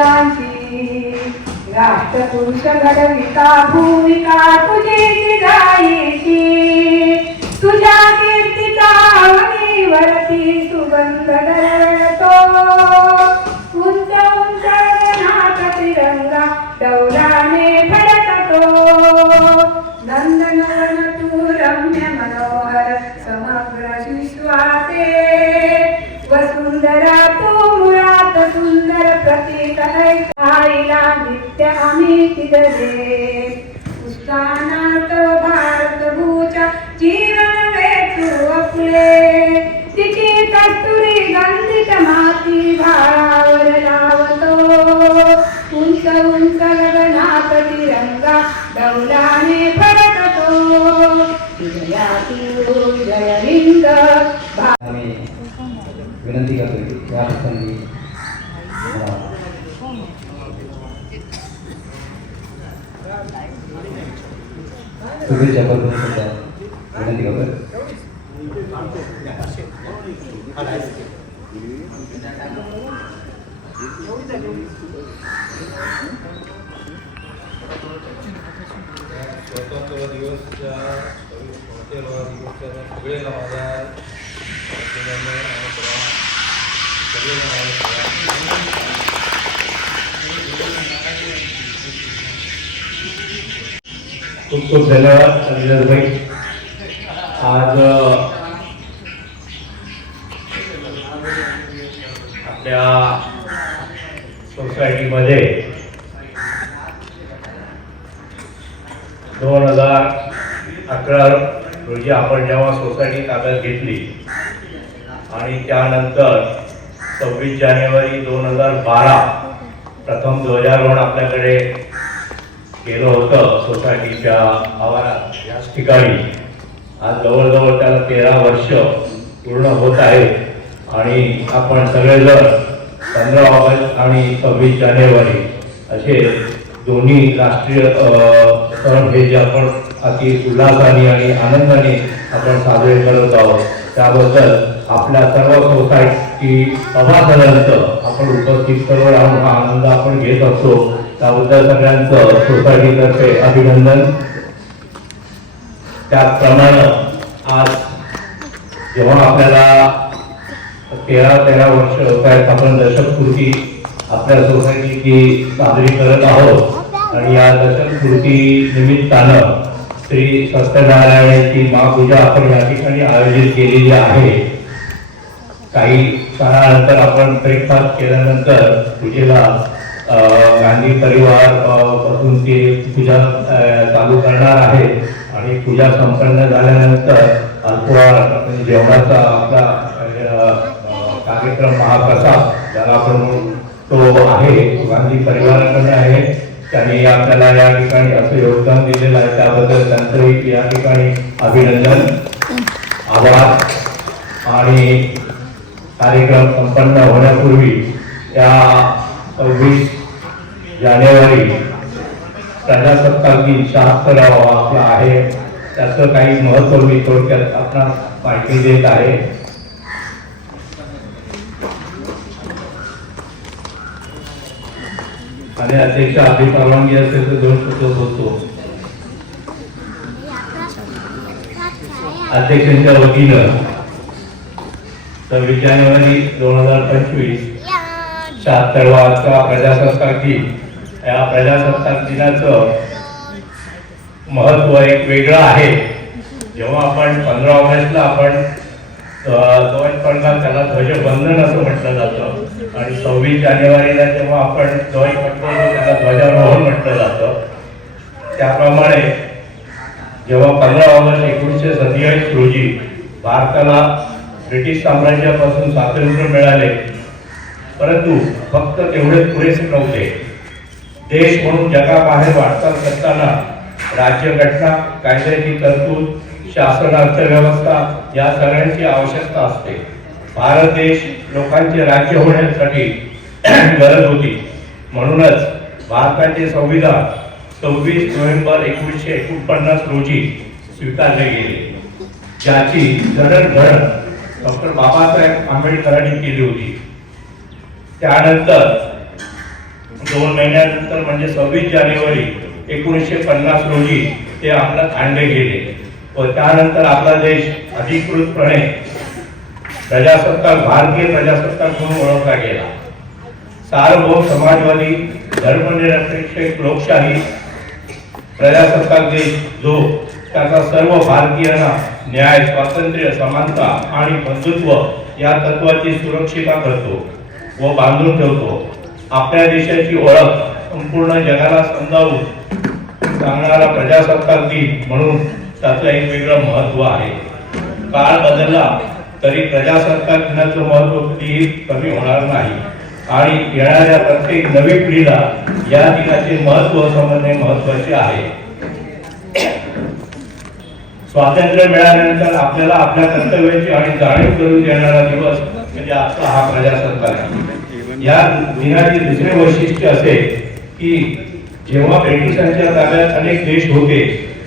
क्रांती राष्ट्रपुरुष घडविता भूमिका तुझी जायची. तुझ्या कीर्तीचा वरती सुगंध स्वतंत्र दिवसच्या तेरवा दिवसच्या सगळे माझ्या खूप खूप धन्यवाद भाई आज या सोसायटीमध्ये दोन हजार अकरा रोजी आपण जेव्हा सोसायटी ताब्यात घेतली आणि त्यानंतर सव्वीस जानेवारी दोन हजार बारा प्रथम ध्वजारोहण आपल्याकडे केलं होतं सोसायटीच्या आवारात. याच ठिकाणी आज जवळजवळ त्याला तेरा वर्ष पूर्ण होत आहे आणि आपण सगळेजण पंधरा ऑगस्ट आणि सव्वीस जानेवारी असे दोन्ही राष्ट्रीय सण हे जे आपण अति उल्हासाने आणि आनंदाने आपण साजरे करत आहोत त्याबद्दल आपल्या सर्व सोसायटी सभासदांचं आपण उपस्थित सर्व राहून हा आनंद आपण घेत असतो. त्याबद्दल सगळ्यांचं सोसायटीतर्फे अभिनंदन. त्याचप्रमाणे आज जेव्हा आपल्याला तेरा तेरा वर्ष होत आपण दशकपूर्ती आपल्या सोसायटीची साजरी करत आहोत. आणि या दशकपूर्ती निमित्तानं श्री सत्यनारायणाची महापूजा आपण या ठिकाणी आयोजित केलेली आहे. काही काळानंतर आपण ब्रेकफास्ट केल्यानंतर पूजेला गांधी परिवारपासून ते पूजा चालू करणार आहे. आणि पूजा संपन्न झाल्यानंतर अल्पहार जेवणाचा आपला कार्यक्रम महाप्रसाद ज्याला आपण तो आहे गांधी परिवाराकडे आहे. त्यांनी आपल्याला या ठिकाणी असं योगदान दिलेलं आहे. त्याबद्दल त्यांचंही या ठिकाणी अभिनंदन आभार. आणि कार्यक्रम संपन्न होण्यापूर्वी या सव्वीस जानेवारी प्रजासत्ताक दिन शहात्तरावा आपला आहे. त्याचं काही महत्त्व मी थोडक्यात आपण माहिती देत आहे. आणि अध्यक्ष आधी परवानगी असेल तर दोन शब्द बोलतो. अध्यक्षांच्या वतीनं सव्वीस जानेवारी दोन हजार पंचवीस शहात्तरवा आजचा प्रजासत्ताक दिन या प्रजासत्ताक दिनाचं महत्त्व एक वेगळं आहे. जेव्हा आपण पंधरा ऑगस्टला आपण अ, ध्वज पडला त्याला ध्वजबंधन असं म्हटलं जातं. आणि सव्वीस जानेवारीला जेव्हा आपण ध्वज पडतो त्याला ध्वजारोहण म्हटलं जातं त्याप्रमाणे जेव्हा पंधरा ऑगस्ट एकोणीसशे सत्तेचाळीस रोजी भारताला ब्रिटिश साम्राज्यापासून स्वातंत्र्य मिळाले परंतु फक्त तेवढेच पुरेसे नव्हते. देश म्हणून जगाबाहेर वाटचाल करताना राज्यघटना कायद्याची तरतूद शासन अर्थव्यवस्था या सगळ्यांची आवश्यकता असते. भारत देश लोकांचे राज्य होण्यासाठी गरज होती. म्हणूनच भारताचे संविधान सव्वीस नोव्हेंबर एकोणीसशे एकोणपन्नास रोजी स्वीकारले गेले. ज्याची जडणघडण डॉक्टर बाबासाहेब आंबेडकरांनी केली होती. त्यानंतर दोन महिन्यानंतर म्हणजे सव्वीस जानेवारी एकोणीसशे पन्नास रोजी ते अंमलात आणले गेले. व त्यानंतर आपला देश अधिकृतपणे प्रजासत्ताक भारतीय प्रजासत्ताक म्हणून ओळखला गेला. सार्वभौम समाजवादी धर्मनिरपेक्ष लोकशाही प्रजासत्ताक देश जो त्याचा सर्व भारतीयांना न्याय स्वातंत्र्य समानता आणि बंधुत्व या तत्वाची सुरक्षिता करतो व बांधून ठेवतो. आपल्या देशाची ओळख संपूर्ण जगाला समजावून सांगणारा प्रजासत्ताक दिन म्हणून त्याचं एक वेगळं महत्त्व आहे. काळ बदलला तरी प्रजासत्ताक दिनाचं महत्त्व कधीही कमी होणार नाही. आणि येणाऱ्या प्रत्येक नवी पिढीला या दिनाचे महत्त्व समजणे महत्त्वाचे आहे. स्वातंत्र्य मिळाल्यानंतर आपल्याला आपल्या कर्तव्याची आणि जाणीव करून देणारा दिवस म्हणजे आजचा हा प्रजासत्ताक या दिनाचे दुसरे वैशिष्ट्य असे की जेव्हा ब्रिटिशांच्या ताब्यात अनेक देश होते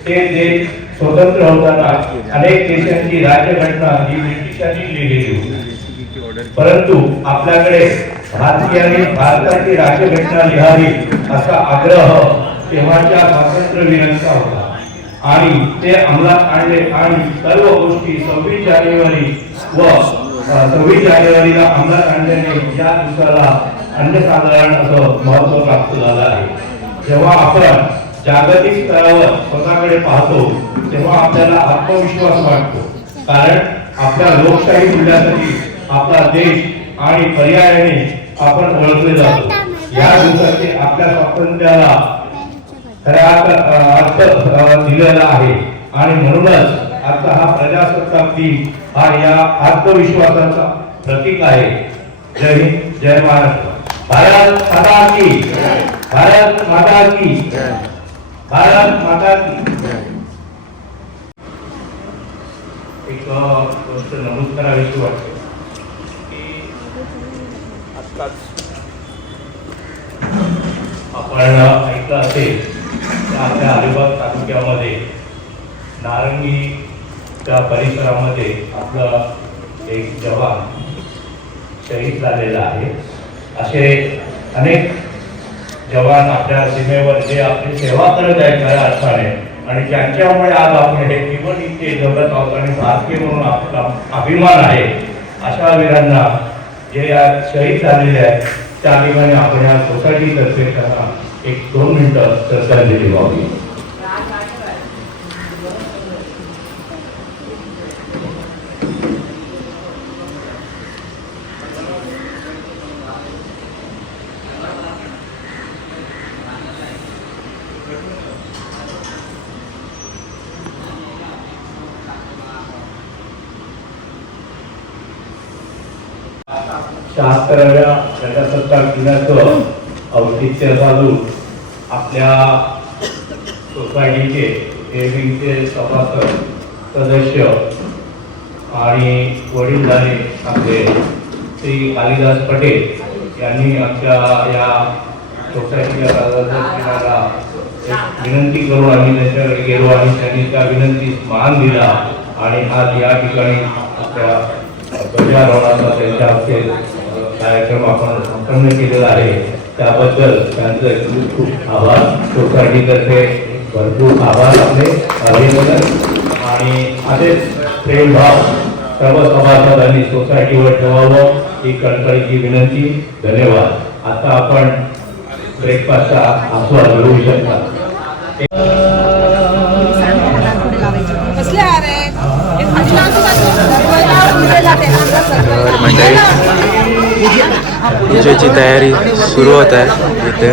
ते देश स्वतंत्र होताना अनेक देशांची राज्यघटना ही ब्रिटिशांनी लिहिलेली होती. परंतु आपल्याकडे भारतीयांनी भारताची राज्यघटना लिहावी असा आग्रह तेव्हाच्या स्वातंत्र्यवीरांचा होता. आणि ते अंमलात आणले आणि सर्व गोष्टी सव्वीस जानेवारी व सव्वीस जानेवारीला अंमलात आणल्याने या दिवसाला अन्यसाधारण असं महत्त्व प्राप्त झालं आहे. जेव्हा आपण जागतिक स्तरावर स्वतःकडे पाहतो तेव्हा आपल्याला आत्मविश्वास वाटतो. कारण आपल्या लोकशाही मूल्यासाठी आपला देश आणि पर्यायाने आपण ओळखले जातो. या दिवसाचे आपल्या स्वातंत्र्याला खऱ्या अर्थ दिलेला आहे. आणि म्हणूनच आता हा प्रजासत्ताक दिन हा या आत्मविश्वासाचा प्रतीक आहे. जय हिंद जय महाराष्ट्र. भारत माता की भारत माता की भारत माता की एक गोष्ट नमूद करावीशी वाटते. की आत्ताच आपण ऐकलं असेल तर आपल्या अलिबाग तालुक्यामध्ये नारंगीच्या परिसरामध्ये आपलं एक जवान शहीद झालेला आहे. असे अनेक जवान आपल्या सीमेवर जे आपली सेवा करत आहेत खऱ्या अर्थाने आणि ज्यांच्यामुळे आज आपण हे जीवन इथे जगत आहोत आणि भारतीय म्हणून आपला अभिमान आहे. अशा वीरांना जे आज शहीद झालेले आहेत त्या अभिमाने आपण या सोसायटीतर्फे त्यांना एक दोन मिनिटं श्रद्धांजली व्हावी शहात्तराव्या प्रजासत्ताक दिनाचं औचित्य साधून आपल्या सोसायटीचे एविंगचे सभासद सदस्य आणि वडीलधारे आपले श्री कालिदास पटेल यांनी आमच्या या सोसायटीच्या एक विनंती करून आम्ही त्यांच्याकडे गेलो आणि त्यांनी त्या विनंतीस मान दिला. आणि आज या ठिकाणी आपल्या ध्वजारोहणाचा त्यांच्या हस्ते कार्यक्रम आपण संपन्न केलेला आहे. त्याबद्दल त्यांचे खूप खूप आभार. सोसायटीतर्फे भरपूर आभार आपले. अभिनंदन. आणि असेच प्रेमभाव सर्व सभासदांनी सोसायटीवर ठेवावं. ही कळकळीची विनंती धन्यवाद. आता आपण ब्रेकफास्टचा आस्वाद घेऊ शकता. मंडळी पूजेची तयारी सुरू होत आहे इथे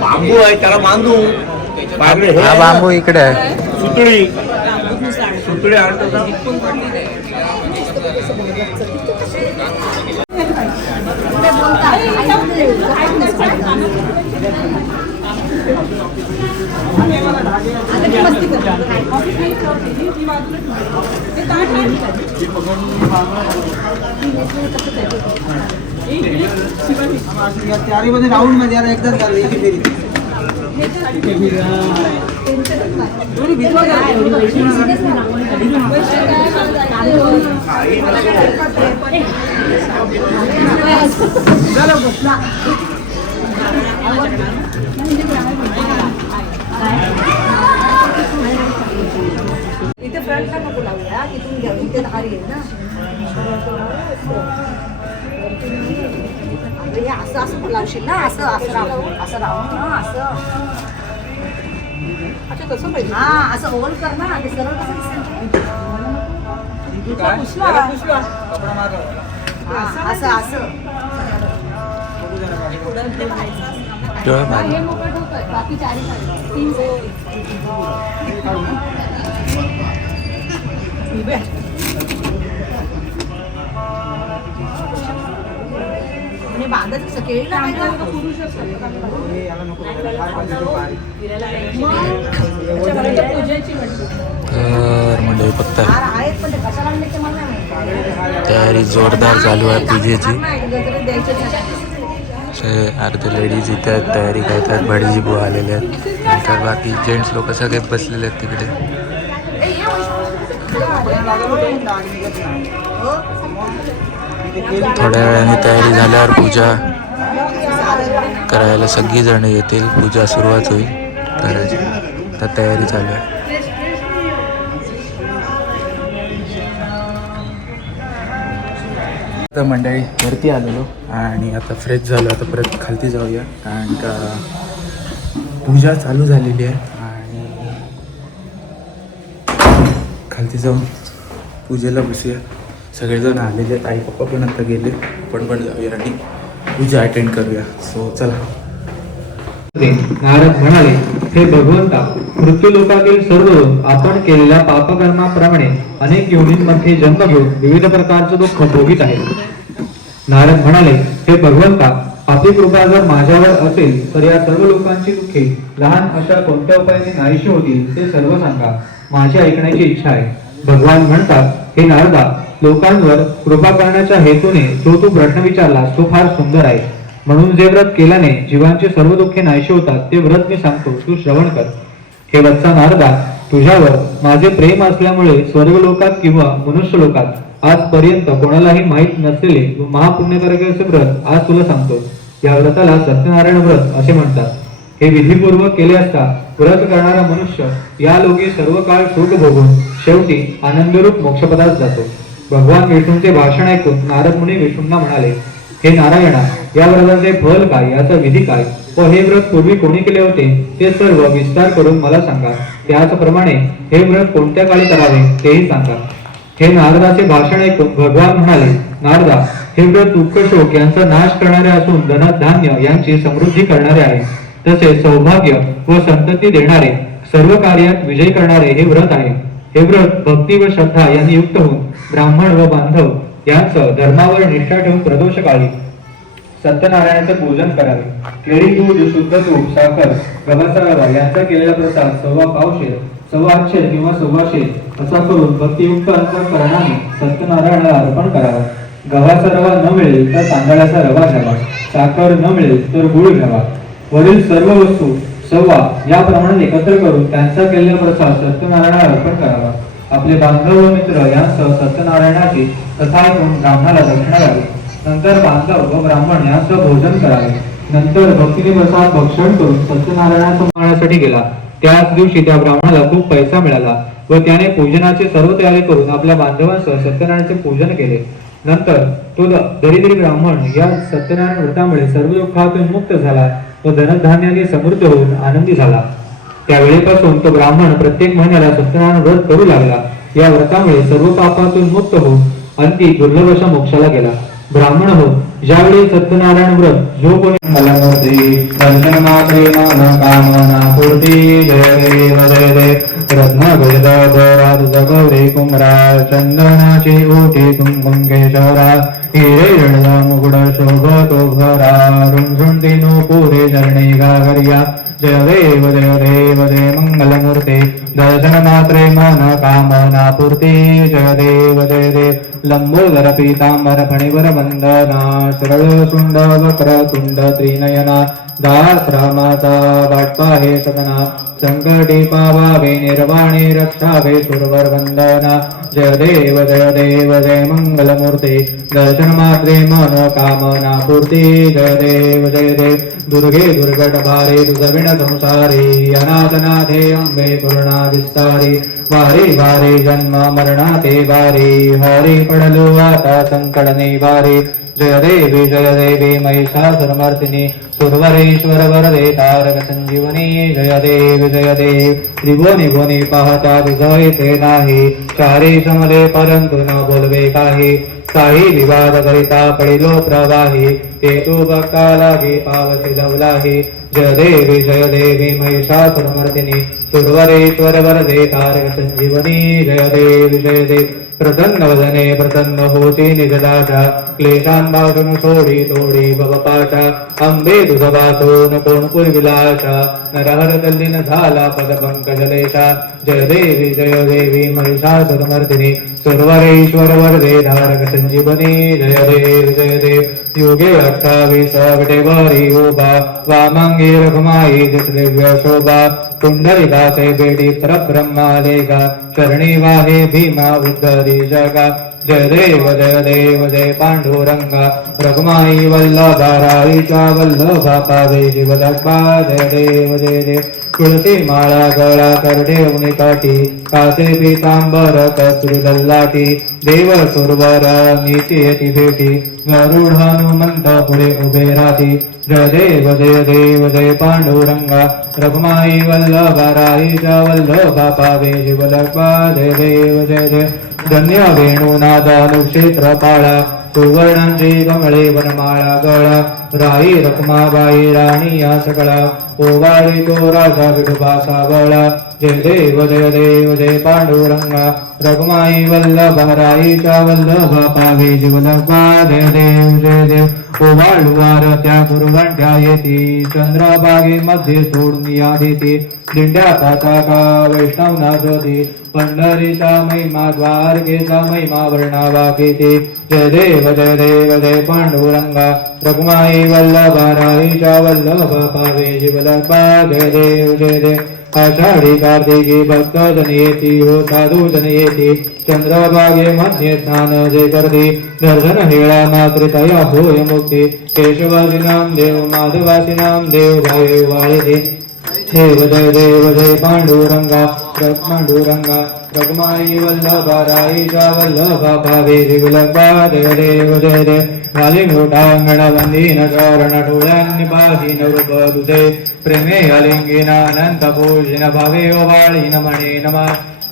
बांबू आहे त्याला बांधू. हे बांबू इकडे आहे. सुतळी. सुतळी आणतो का? चारीमध्ये राऊंडमध्ये यार एकदाच घालली इथे फेरी थोडी भीती इथे फ्रंटला नको लावूया तिथून घ्या इथे धारी आहे ना. हे असं असं लावशील ना असं असं राहून असं राहून ना असं. अच्छा तसं पाहिजे. हा असं ओल कर ना ते सरळ कसं असं असं. डोळा बांध. म्हणजे तर मंडळी बघताय हार आहेत पण ते कशाला आणले ते मला नाही माहिती. तयारी जोरदार चालू आहे पूजेची. अर्धे लेडीज इथे आहेत, तयारी करतात भडजी बुवा आलेले आहेत. तर बाकी जेंट्स लोक सगळे बसलेले आहेत तिकडे. थोड्या वेळाने तयारी झाल्यावर पूजा करायला सगळी जण येतील. पूजा सुरुवात होईल. करायची. तर तयारी चालू आहे. तर मंडळी वरती आलेलो आणि आता फ्रेश झालो. आता परत खालती जाऊया. कारण का पूजा चालू झालेली आहे आणि खालती जाऊन पूजेला बसूया. सगळेजण आलेले आहेत. आई पप्पा पण आता गेले. आपण पण जाऊया आणि पूजा अटेंड करूया. सो चला. नारद म्हणाले हे भगवंता मृत्यू लोकातील सर्व आपण केलेल्या पापकर्माप्रमाणे अनेक योनींमध्ये जन्म घेऊन विविध प्रकारचे दुःख भोगीत आहेत. नारद म्हणाले हे भगवंता आपली कृपा जर माझ्यावर असेल तर या सर्व लोकांची दुःखे लहान अशा कोणत्या उपायाने नाहीशी होतील ते सर्व सांगा. माझी ऐकण्याची इच्छा आहे. भगवान म्हणतात हे नारदा लोकांवर कृपा करण्याच्या हेतूने जो तू प्रश्न विचारला तो फार सुंदर आहे. म्हणून जे व्रत केल्याने जीवांचे सर्व दुःखे नाहीशी होतात ते व्रत मी सांगतो तू श्रवण कर. हे वत्सा नारदा तुझ्यावर माझे प्रेम असल्यामुळे स्वर्ग लोकात किंवा मनुष्य लोकात आजपर्यंत कोणालाही माहीत नसलेले व महापुण्यकारक असे व्रत आज तुला सांगतो. या व्रताला सत्यनारायण व्रत असे म्हणतात. हे विधीपूर्वक केले असता व्रत करणारा मनुष्य या लोकी सर्व काळ सुख भोगून शेवटी आनंदरूप मोक्षपदात जातो. भगवान विष्णूंचे भाषण ऐकून नारद मुनी विष्णूंना म्हणाले हे नारायणा या व्रताचे फल काय? याचा विधी काय? व हे व्रत पूर्वी कोणी केले होते? ते सर्व विस्तार करून मला सांगा. त्याचप्रमाणे हे व्रत कोणत्या काळी करावे तेही सांगा. हे नारदाचे भाषण ऐकून भगवान म्हणाले नारदा हे व्रत दुःख शोक यांचा नाश करणारे असून धन धान्य यांची समृद्धी करणारे आहे. तसेच सौभाग्य व संतती देणारे सर्व कार्यात विजय करणारे हे व्रत आहे. हे व्रत भक्ती व श्रद्धा यांनी युक्त होऊन ब्राह्मण व बांधव यांचं धर्मावर निष्ठा ठेवून प्रदोष काळी सत्यनारायणाचे पूजन करावे. केळी दूध शुद्ध तूप साखर गव्हाचा रवा यांचा केलेला प्रसाद सव्वा पावशे सव्वा आठशे किंवा सव्वाशे असा करून भक्तियुक्त अंतकरणाने सत्यनारायणाला अर्पण करावा. गव्हाचा रवा न मिळेल तर तांदळाचा रवा घ्यावा. साखर न मिळेल तर गुळ घ्यावा. वरील सर्व वस्तू सव्वा याप्रमाणे एकत्र करून त्यांचा केलेला प्रसाद सत्यनारायणाला अर्पण करावा. आपले बांधव व मित्र यांसह सत्यनारायणाची कथा ऐकून ब्राह्मणाला दक्षिणा द्यावी नंतर बांधव व ब्राह्मण यांसह भोजन करावे. नंतर भक्तीने प्रसाद भक्षण करून सत्यनारायणाचा मारण्यासाठी गेला. त्याच दिवशी त्या ब्राह्मणाला खूप पैसा मिळाला व त्याने पूजनाची सर्व तयारी करून आपल्या बांधवांसह सत्यनारायणाचे पूजन केले. नंतर तो दरिद्री ब्राह्मण या सत्यनारायण व्रतामुळे सर्व दुःखातून मुक्त झाला. व धनधान्याने समृद्ध होऊन आनंदी झाला. त्यावेळेपासून तो ब्राह्मण प्रत्येक महिन्याला सत्यनारायण व्रत करू लागला. या व्रतामुळे सर्व पापातून मुक्त होऊन अंती दुर्लभशा मोक्षाला गेला. ब्राह्मण हो ज्यावेळी सत्यनारायण व्रत जो कोणी मलमूर्ती दर्शन मात्रे मन कामना पूर्ती जय देव जय देव. रत्न कुमरा चंदनाची ओटी कुंकुम केशरा हिरे जडला मुकुड शोभतो भरा नो पुरे चरणी गागरिया जय देव जय देव जय मंगलमूर्ती दर्शन मात्रे मन कामना पूर्ती जय देव जय देव लंबोदर पीतांबर फणिवर वंदना सरळ सुंड वक्र तुंड त्रिनयना दास रामाचा वाटपा हे सदना संकटी पावावे निर्वाणे रक्षावे सुरवर वंदना जय देव जय देव जय मंगलमूर्ती। दर्शन मात्रे मन कामना पूर्ती। जय देव जय देव। दुर्गे दुर्गट भारे दुर्विण संसारी। अनाथनाथे अंबे पूर्णा विस्तारी वारे वारे जन्म मरणा ते वारे। हरे पडलो आता संकट निवारे जय देवी जय देवी महिषासुरमर्दिनी। सुरवरेश्वर वरदे तारक संजीवनी जय देव जय देव त्रिभुवनी भुवनी पाहता विजयते नाही। चारी समले परंतु न बोलवे काही। काही विवाद करिता पडिलो प्रवाही। ते तू भक्ता लागे पावसी लवलाही जय देवी जय देवी महिषासुरमर्दिनी। सुरवरेश्वर वरदे तारक संजीवनी जय देव जय देव प्रसन्न वदने प्रसन्न होती निजदाचा क्लेशान बाजून सोडी तोडी बपाचा अंबे तुझ न कोण पुरविलाचा नरहर तल्लीन झाला पद पंकजलेशा जय देवी जय देवी महिषासुरमर्दिनी सुरवरेश्वर वरदे धारक संजीवनी जय देव जय देव योगे अठ्ठावीस विटेवरी उभा वामांगी रघुमाई दिव्य शोभा पुंडलिकाचे बेडी परब्रह्मा लेगा शरणी वाहे भीमा उद्धरी जगा जय देव जय देव जय पांडुरंगा रघुमाई वल्लभा राईचा वल्लभा पावे शिवलक्ष्मा जय देव जय देव. तुळसी माळा गळा करडे उनिकाठी कासे पीतांबर कस्तुरी गल्लाटी देव सुरवर नीती भेटी गरुड हनुमंत पुढे उभे राहती. जय देव जय देव जय पांडुरंगा रघुमाई वल्लभा राईचा वल्लभा पावे शिवलक्ष्मा जय देव जय देव. धन्य वेणुनादानुक्षेत्र पाळा सुवर्णांची कमळे वनमाळा गळा राई रखमाबाई राणी या सगळा ओवाळी तो राजा विठोबा सावळा जय देव जय देव जय पांडुरंगा रघुमाई वल्लभ राईच्या वल्लभ पावे जीवलभा जय देव जय। देव ओवाळुवार त्या गुरुगंठ्या येती चंद्रबागेमध्ये सोडून या देते दिंड्या पाताका वैष्णव नाचती पंढरीचा महिमा द्वारकेचा महिमा वर्णावा केते जय देव जय देव जय पांडुरंगा रघुमाई वल्लभ राईच्या वल्लभ पावे जीवलभा जय देव जय। देव आषाढी कार्तिकी भक्त जन येती हो साधू जन चंद्रभागे मध्ये स्नान जे करते दर्शन हेळा मात्र तया होय मुक्ती केशवासी नाम देव माधवासी नाम देव भावे वाळिते देव जय देव जय पांडुरंगा रघ पांडुरंगा रघुमाई वल्लभा राईचा वल्लभा भावे जीवलभा जय देव जय। देव घाली मोठा अंगण बंदीन चरण डोळ्यांनी बाधीन रूप तुझे प्रेमे अलिंगीन अनंत पूजिन भावे वाळीन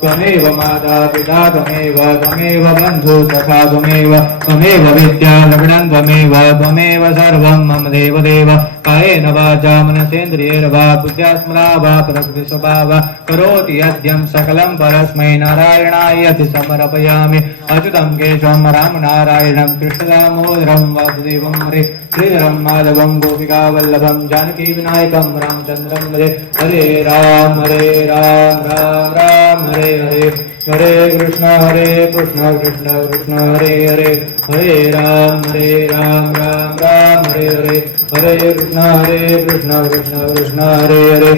त्वमेव माता पिता त्वमेव त्वमेव बन्धु सखा त्वमेव त्वमेव विद्या लग्नं त्वमेव त्वमेव सर्वं मम देवदेव। कायेन वाचा मनसेन्द्रियेण मनसेन्द्रियैर्वा बुद्ध्यास्मरा वा प्रकृतिस्वभाव। करोति यद्यं सकलं परस्मै नारायणाय अति समर्पयामि। अच्युतं केशवं रामनारायणं कृष्णदामोदरं वासुदेवं हरे। श्रीधरं माधवं गोपिकावल्लभं जानकी विनायकं रामचन्द्रं हरे। हरे राम हरे राम राम राम हरे। हरे हरे कृष्ण हरे कृष्ण कृष्ण कृष्ण हरे हरे हरे राम हरे राम राम राम हरे हरे हरे कृष्ण हरे कृष्ण कृष्ण कृष्ण हरे हरे।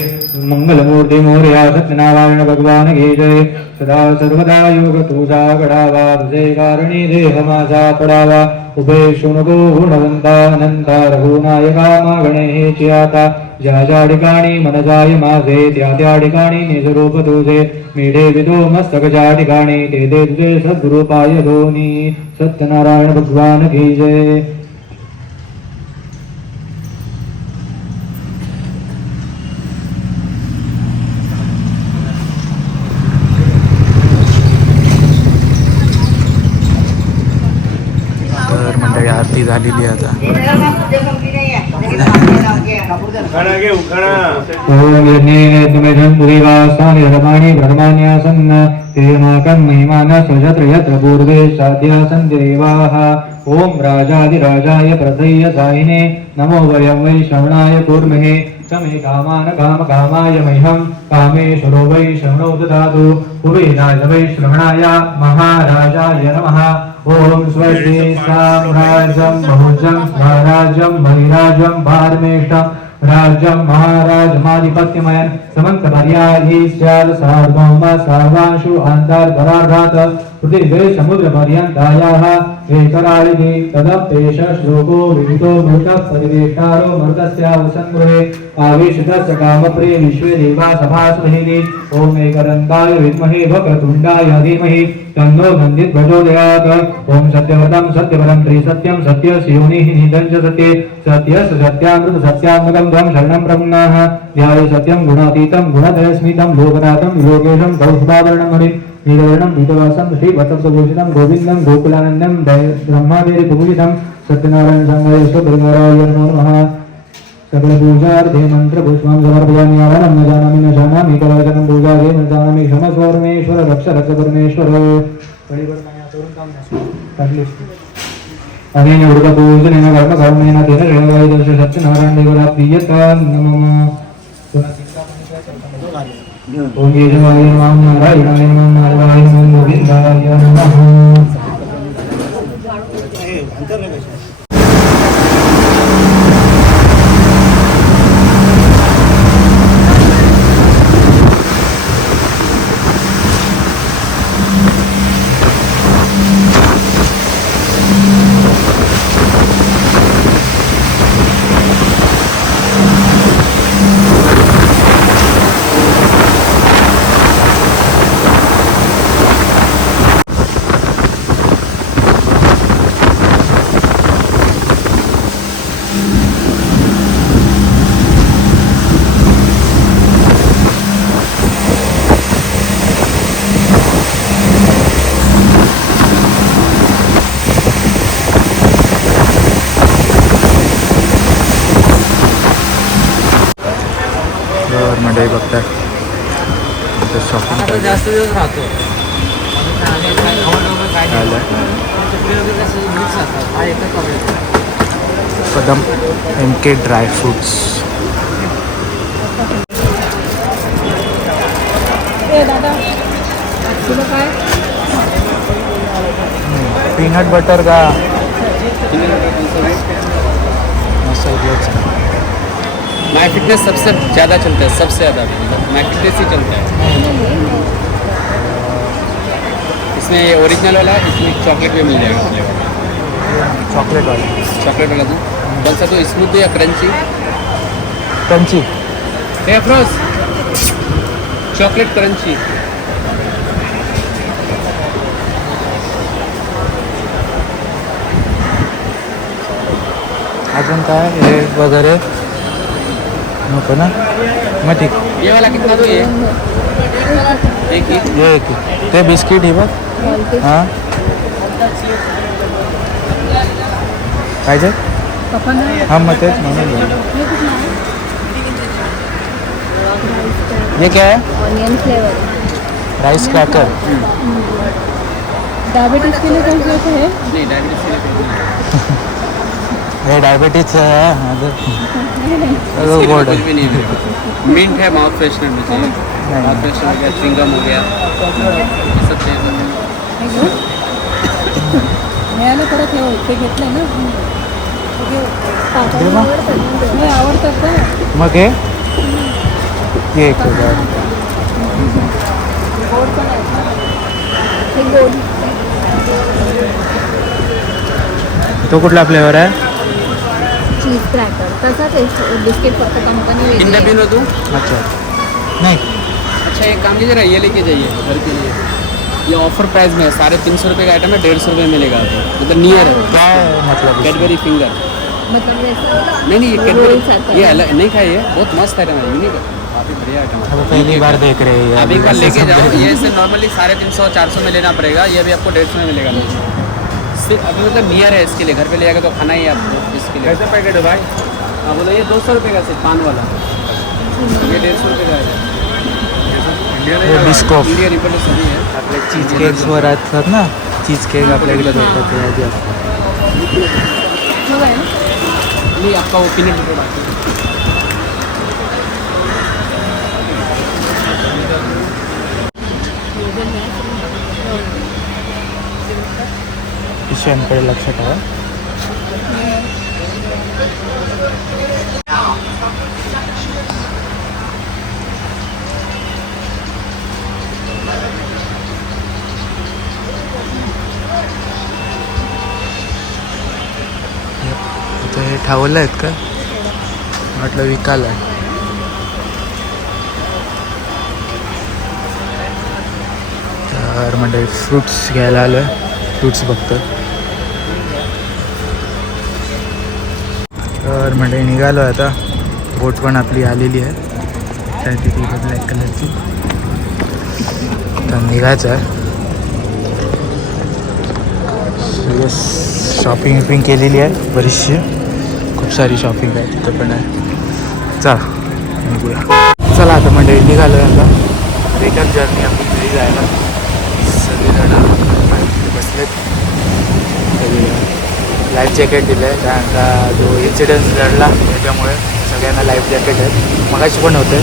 मंगलमूर्ती मोर्या सत्यनारायण भगवान की जय। सदा सर्वदा योग तुझा घडावा तुझे कारणी देह माझा पडावा उभे शुनको गुणवंता अनंता रघुनायका मागणे चियाता। ज्या ज्या ठिकाणी मन जाय माझे त्या त्या ठिकाणी निज रूप तुझे मेढे विदो मस्तक ज्या ठिकाणी ते दे तुझे सद्रूपाय धोनी सत्यनारायण भगवान की जय। तर आरती झालेली आता. ओम यज्ञेन तुमेधं पुरीवासानि धर्माणि ब्रह्माण्यासन्न तेमाकं महिमान सजत्र यत्र पूर्वे साध्यासन् देवाः ॐ राजाधिराजाय प्रथय्य सायिने नमो वयं वै श्रवणाय कुर्महे। समे कामान काम कामाय मह्यं कामेश्वरो वै श्रवणो ददातु। कुबेराय वै श्रवणाय महाराजाय नमः। ॐ स्वस्ति साम्राज्यं बहुजं स्वराज्यं महिराज्यं भारमेष्टं राज्यं महाराजमाधिपत्यमयन् समन्तपर्याधीश्चाल सार्वभौम सर्वांशु अन्तर्गरार्धात् पृथिवे समुद्रपर्यन्तायाः एकराळिः तदप्येष श्लोको मृतः परिवेष्टारो आवेशितस्य कामप्रिय विश्वे देवा सभासुहिनि ॐ एकदन्ताय विद्महे वक्रतुण्डाय धीमहि। तन्नो गन्धित् प्रचोदयात्। ॐ सत्यव्रतं सत्यवरं त्रिसत्यं सत्यस्य निधं च सत्ये। सत्यस्य सत्यामृत सत्यात्मकं त्वं शरणं प्रपन्नाः ध्याये सत्यं गुणातीतं गुणत्रयस्मितं लोकनाथं योगेशं कौस्तुभावरणं हरि नीलवर्णं नीतवासं श्रीवत्सभूषितं गोविन्दं गोकुलानन्दं ब्रह्मादेविपूजितं सत्यनारायण संगयेश्वर परिवाराय नमः सकलपूजार्थे मन्त्रपुष्पं समर्पयामि अहं न जानामि न जानामि कवचनं पूजार्थे न जानामि क्षमस्व रक्ष रक्ष परमेश्वर अनेन वृतपूजनेन कर्मकर्मेण तेन श्रेयवायुदर्श सत्यनारायण नमः। ओम केशवाय नमः नारायणाय नमः नारायणाय नमः गोविन्दाय नमः तर मंडळी बघताय. इथं शॉपिंग जास्त दिवस राहतो. Kadam M K dry fruits peanut butter का? माई फिटनेस सबसे ज़्यादा चलता है सबसे ज़्यादा। माई फिटनेस ही चलता है। इसमें ये ओरिजिनल वाला है इसमें चॉकलेट भी मिल जाएगा। चॉकलेट वाला। चॉकलेट वाला तो। कौन सा तो? स्मूथ या क्रंची क्रंची अफरोज चॉकलेट क्रंची अजून काय हे वगैरे नको ना। मग ठीक ये वाला कितना तो ये? एक ही। ये एक ते बिस्किट हे बघ हाँ। पाहिजे हाँ मग तेच म्हणून बोललो. ये क्या है? Onion flavour rice cracker diabetes के लिए कौन सा है? नहीं डायबिटीज़ के लिए हे डायबिटीज़ है इसके लिए गोड कुछ भी नहीं है मिंट है माउथ फ्रेशनर में चाहिए। माउथ फ्रेशनर हो गया चिंगम हो गया। ये सब चाहिए मिळालं परत हे ते घेतलं ना। काकांना आवडतात ना ते. मग? हे हे एक हज़ार. गोड पण. हे गोड तो कुठला फ्लेवर आहे चीज़ क्रॅकर तसाच आहे बिस्किट फक्त कंपनी वेगळी डब्बे आहे. लो तू अच्छा. नहीं. अच्छा एक काम कीजिए ना ये लेके जाइए. घर के लिए. ये ऑफ़र प्राइस में है. साढ़े तीन सौ रुपये का आइटम है डेढ़ सौ रुपये मिलेगा आपको. मतलब नियर है क्या है मतलब इसमें? कैडबरी फिंगर मतलब नहीं नहीं ये रोल सा कैडबरी ये अलग नहीं खाइए बहुत मस्त आइटम है. यूनिक है. काफ़ी बढ़िया आइटम है. पहली बार देख रहे हैं आप एक बार ऐसे लेके सब जाओ. देख- ये ऐसे नॉर्मली साढ़े तीन सौ चार सौ में लेना पड़ेगा. ये भी आपको डेढ़ सौ में मिलेगा. सिर्फ़ अभी मतलब नियर है इसके लिए घर पे ले जाएगा तो खाना ही आपको इसके लिए। कैसे पैकेट है भाई? हाँ बोलो ये दो सौ रुपये का सिर्फ़ पान वाला। ये डेढ़ सौ रुपये का है। हे बिस्कॉफ इंडिया रिपोर्ट सभी है। आपले चीज़ केक्सवर असतात ना चीज़ केक आपल्याकडे भेटतात ते आधी असतात. मग आहे ना नहीं आपका वो पीनट बटर बाकी है। विषयांकडे लक्ष ठेवा हे ठेवलं आहेत का? म्हटलं विकायला. आहे तर म्हणजे फ्रुट्स घ्यायला आलं आहे फ्रुट्स बघतो तर म्हणजे निघालो आहे आता. बोट पण आपली आलेली आहे. तर तिथे ब्लॅक कलरची तर निघायचं आहे. येस शॉपिंग विपिंग केलेली आहे बरीचशी. खूप सारी शॉपिंग आहे तिथं पण आहे. चला निघूया. चला आता म्हणजे निघालो आहे आता. रिटर्न जर्नी आपली घरी जायला. सगळेजण बसलेत. लाईफ जॅकेट दिलं आहे कारण का जो इन्सिडन्स घडला त्याच्यामुळे सगळ्यांना लाईफ जॅकेट आहे. मगाशी पण होते